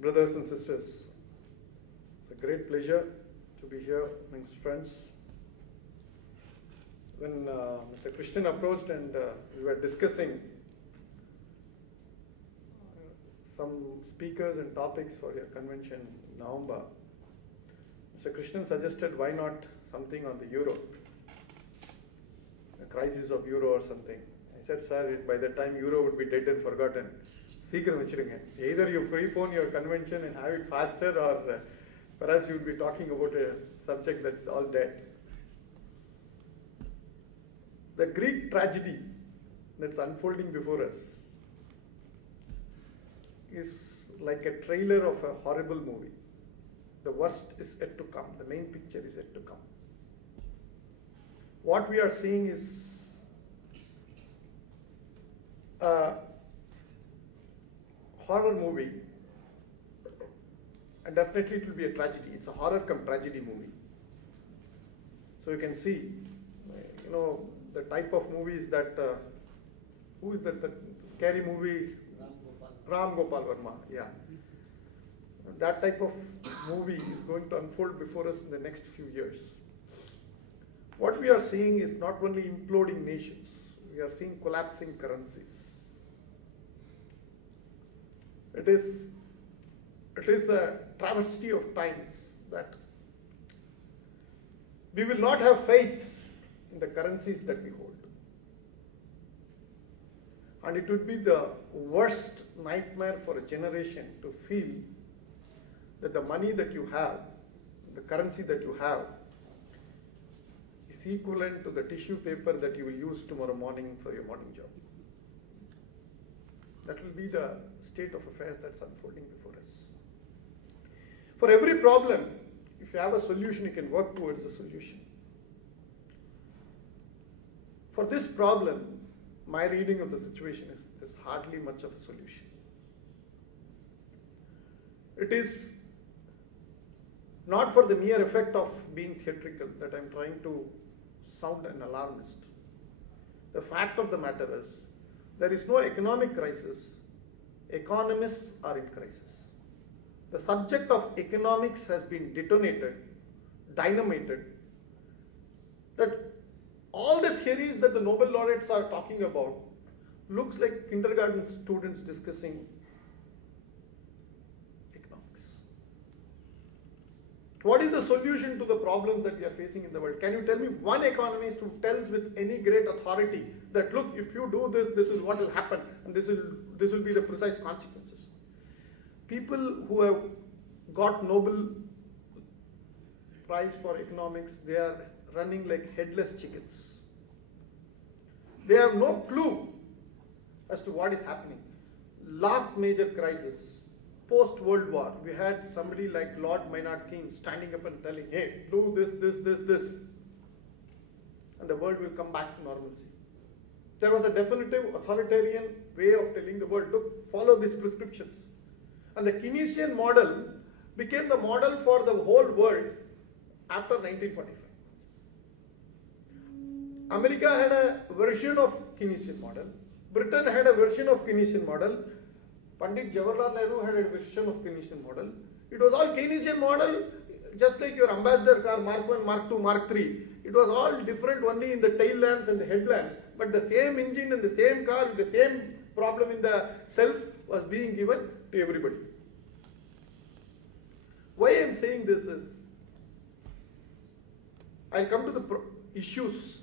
Brothers and sisters, it's a great pleasure to be here amongst friends. When Mr. Krishnan approached and we were discussing some speakers and topics for your convention in November, Mr. Krishnan suggested why not something on the euro, the crisis of euro or something. I said, sir, by the time euro would be dead and forgotten, either you prepone your convention and have it faster, or perhaps you would be talking about a subject that's all dead. The Greek tragedy that's unfolding before us is like a trailer of a horrible movie. The worst is yet to come. The main picture is yet to come. What we are seeing is a horror movie, and definitely it will be a tragedy. It's a horror come tragedy movie. So you can see, the type of movies that, who is that, scary movie? Ram Gopal Verma, yeah. That type of movie is going to unfold before us in the next few years. What we are seeing is not only imploding nations, we are seeing collapsing currencies. It is a travesty of times that we will not have faith in the currencies that we hold. And it would be the worst nightmare for a generation to feel that the money that you have, the currency that you have, is equivalent to the tissue paper that you will use tomorrow morning for your morning job. That will be the state of affairs that's unfolding before us. For every problem, if you have a solution, you can work towards the solution. For this problem, my reading of the situation is there's hardly much of a solution. It is not for the mere effect of being theatrical that I'm trying to sound an alarmist. The fact of the matter is, there is no economic crisis. Economists are in crisis. The subject of economics has been detonated, dynamated, that all the theories that the Nobel laureates are talking about looks like kindergarten students discussing economics. What is the solution to the problems that we are facing in the world? Can you tell me one economist who tells with any great authority that, look, if you do this, this is what will happen, and this will be the precise consequences? People who have got Nobel Prize for economics, they are running like headless chickens. They have no clue as to what is happening. Last major crisis, post-World War, we had somebody like Lord Maynard Keynes standing up and telling, hey, do this, and the world will come back to normalcy. There was a definitive authoritarian way of telling the world, look, follow these prescriptions. And the Keynesian model became the model for the whole world after 1945. America had a version of Keynesian model. Britain had a version of Keynesian model. Pandit Jawaharlal Nehru had a version of Keynesian model. It was all Keynesian model, just like your ambassador car, Mark 1, Mark 2, Mark 3. It was all different only in the tail lamps and the headlamps, but the same engine and the same car with the same problem in the self was being given to everybody. Why I am saying this is, I'll come to the issues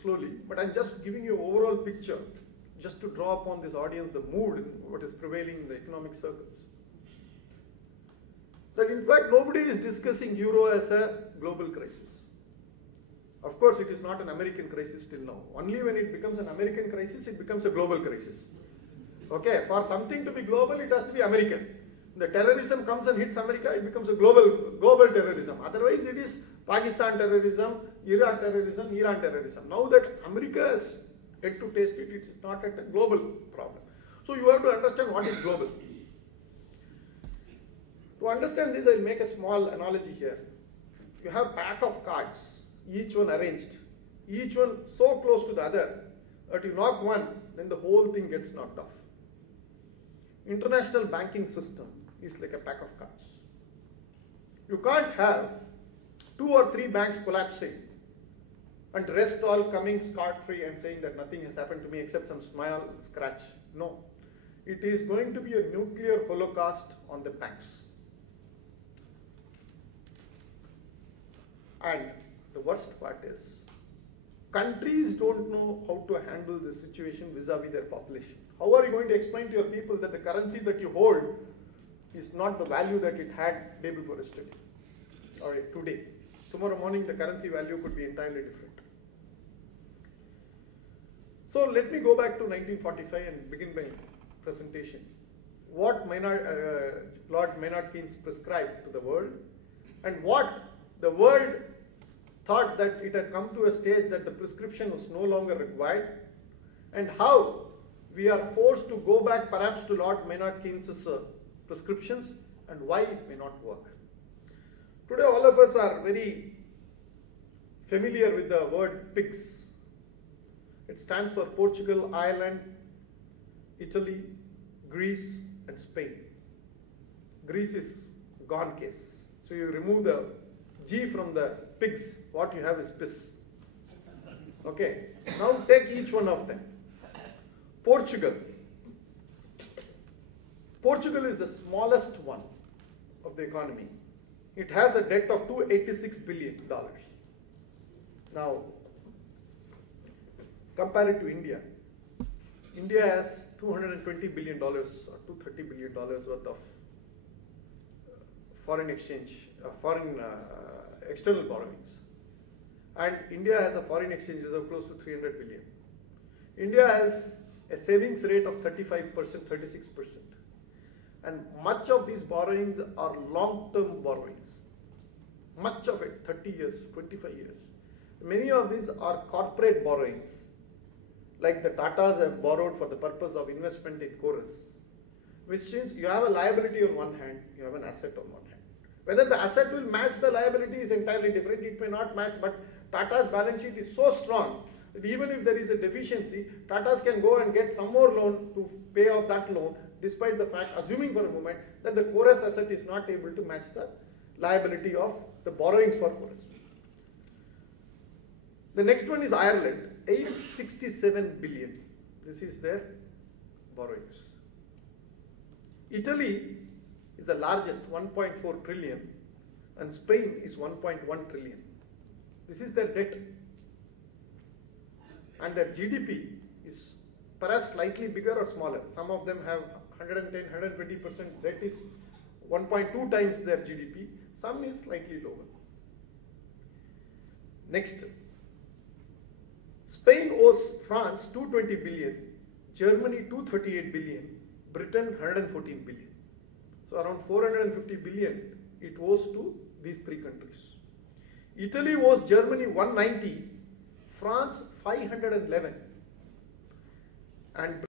slowly, but I'm just giving you an overall picture just to draw upon this audience the mood in what is prevailing in the economic circles. That in fact nobody is discussing euro as a global crisis. Of course it is not an American crisis till now. Only when it becomes an American crisis, it becomes a global crisis. Okay, for something to be global, it has to be American. The terrorism comes and hits America, it becomes a global terrorism. Otherwise it is Pakistan terrorism, Iraq terrorism, Iran terrorism. Now that America has yet to taste it, it is not a global problem. So you have to understand what is global. To understand this, I will make a small analogy here. You have a pack of cards, each one arranged, each one so close to the other that you knock one, then the whole thing gets knocked off. International banking system is like a pack of cards. You can't have 2 or 3 banks collapsing and rest all coming scot-free and saying that nothing has happened to me except some small scratch. No. It is going to be a nuclear holocaust on the banks. And the worst part is, countries don't know how to handle this situation vis-a-vis their population. How are you going to explain to your people that the currency that you hold is not the value that it had day before yesterday or today? Tomorrow morning the currency value could be entirely different. So let me go back to 1945 and begin my presentation. What Lord Maynard Keynes prescribed to the world, and what the world thought that it had come to a stage that the prescription was no longer required, and how we are forced to go back perhaps to Lord Maynard Keynes' prescriptions, and why it may not work. Today all of us are very familiar with the word PIGS. It stands for Portugal, Ireland, Italy, Greece, and Spain. Greece is gone case. So you remove the G from the PIGS, what you have is PIS. Okay, now take each one of them. Portugal. Portugal is the smallest one of the economy. It has a debt of $286 billion. Now, compare it to India. India has $220 billion or $230 billion worth of foreign exchange, external borrowings. And India has a foreign exchange reserve close to 300 billion. India has a savings rate of 35%, 36%. And much of these borrowings are long-term borrowings. Much of it, 30 years, 25 years. Many of these are corporate borrowings, like the Tatas have borrowed for the purpose of investment in Chorus, which means you have a liability on one hand, you have an asset on one hand. Whether the asset will match the liability is entirely different. It may not match, but Tata's balance sheet is so strong that even if there is a deficiency, Tata's can go and get some more loan to pay off that loan, despite the fact, assuming for a moment, that the Chorus asset is not able to match the liability of the borrowings for Chorus. The next one is Ireland, 867 billion. This is their borrowings. Italy is the largest, 1.4 trillion, and Spain is 1.1 trillion. This is their debt. And their GDP is perhaps slightly bigger or smaller. Some of them have 110, 120%. Debt is 1.2 times their GDP. Some is slightly lower. Next. Spain owes France 220 billion, Germany 238 billion, Britain 114 billion. So around 450 billion it owes to these three countries. Italy owes Germany 190, France 511, and